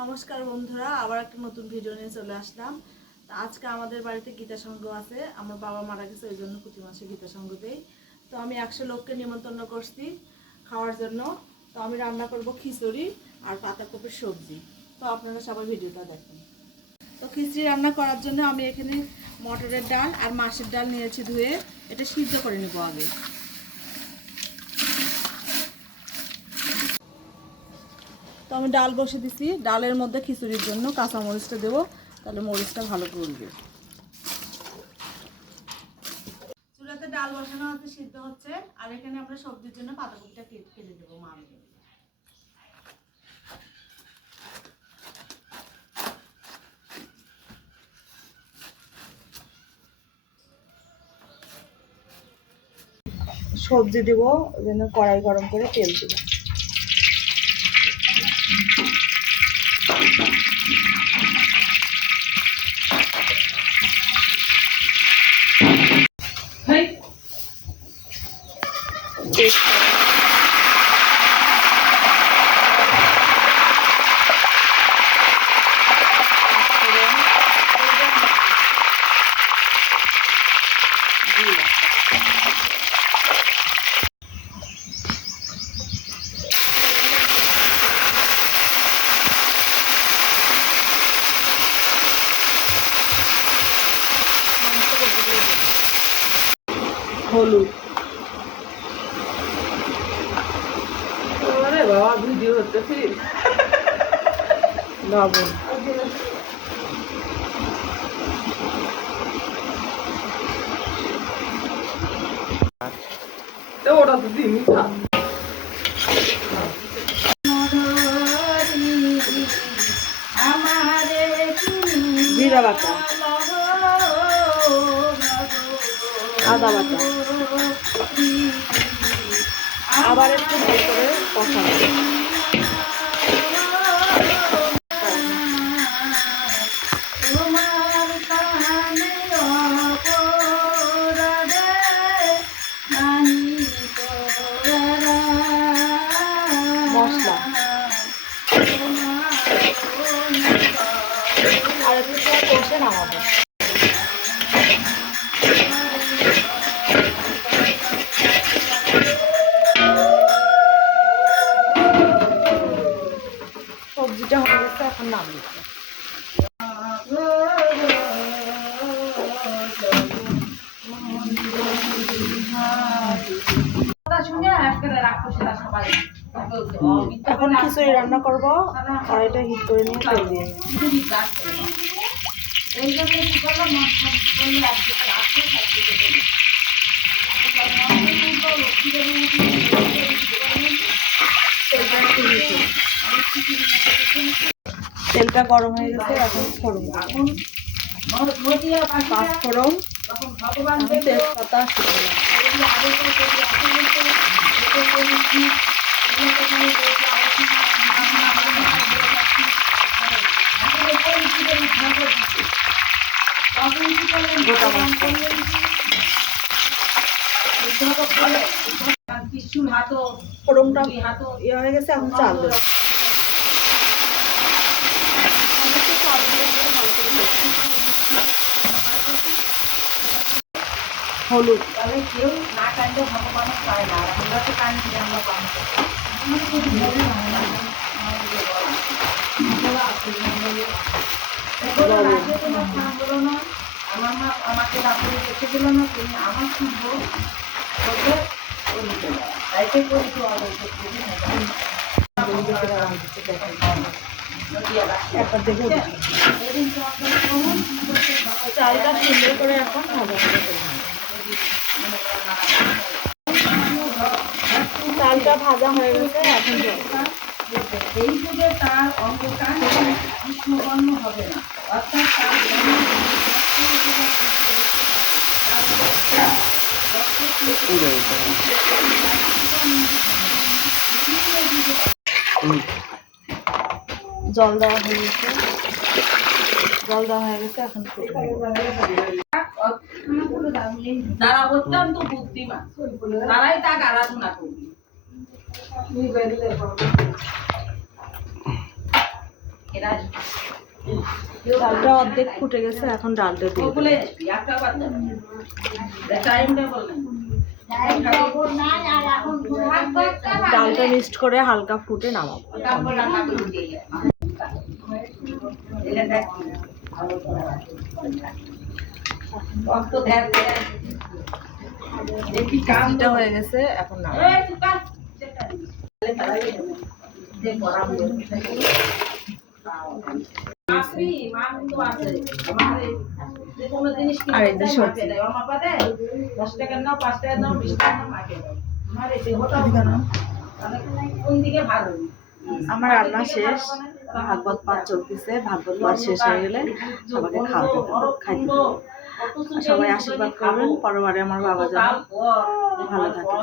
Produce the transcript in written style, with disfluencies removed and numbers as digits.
নমস্কার বন্ধুরা, আবার একটা নতুন ভিডিও নিয়ে চলে আসলাম। আজকে আমাদের বাড়িতে গীতা সংঘ আছে। আমার বাবা মারা গেছে, ওই জন্য প্রতি মাসে গীতা সংঘতেই তো আমি 100 লোককে নিমন্ত্রণ করছি খাওয়ার জন্য। তো আমি রান্না করব খিচুড়ি আর পাতাকপির সবজি। তো আপনারা সবাই ভিডিওটা দেখুন। তো খিচুড়ি রান্না করার জন্য আমি এখানে মটরের ডাল আর মাছের ডাল নিয়েছি ধুয়ে, এটা সিদ্ধ করে নেব আগে। তো আমি ডাল বসে দিছি, ডালের মধ্যে খিচুড়ির জন্য কাঁচা মরিচটা দেবো, তাহলে মরিচটা ভালো করবে। চুলাতে ডাল বসানো হচ্ছে, সিদ্ধ হচ্ছে, আর এখানে আমরা সবজির জন্য পাতাকপিটা কেটে দেবো মাকে। সবজি দেবো, ওই জন্য কড়াই গরম করে তেল দেবো। হলুদ, বাবা ভিডিও হচ্ছে, লবণ, ওটা তো দিন জিরা বাটা, আদা বাটা, আবার একটু ভালো করে কষানো। মশলা আর একটু কষে নামাবো। সবজিটা হয়ে গেছে, এখন নামিয়ে এখন খিচুড়ি রান্না করবো। কড়াইটা হিট করে নিয়ে তেল দিয়ে তেলটা গরম হয়ে গেছে। এখন ফোড়ন, পাঁচফোড়ন, তেজপাতা, ফোড়নটা ইয়ে হয়ে গেছে। এখন চাল দেবো। হলুদ, কেউ না কাটলে ভালো মানুষ পায় না, আমরা তো কাটছি, আমরা আমার মা আমাকে রাত্রে দেখে দিল না, তুমি আমার শুনবো চালটা সুন্দর করে এখন ভাজা করে, চালটা ভাজা হয়ে গেছে। এখন এই যুগে তার অঙ্গকার কৃষ্ণবর্ণ হবে না, অর্থাৎ জল দেওয়া হয়ে গেছে, এখন তারা অত্যন্ত বুদ্ধিমান, তারাই তাকে আরাধনা করবে। ডালটা অর্ধেক ফুটে গেছে, এখন ডালটা দিয়ে দেবো। ডালটা মিক্সড করে হালকা ফুটে নামাবো। কাজটা হয়ে গেছে, এখন আর এই যে সবজি আমার রান্না শেষ, ভাগবত পাঠ চলতেছে। ভাগবত পাঠ শেষ হয়ে গেলে সবাইকে খাওয়াতে দেবো, খাইতে দেবো। সবাই আশীর্বাদ করবেন, পরবারে আমার বাবা যেন ভালো থাকে।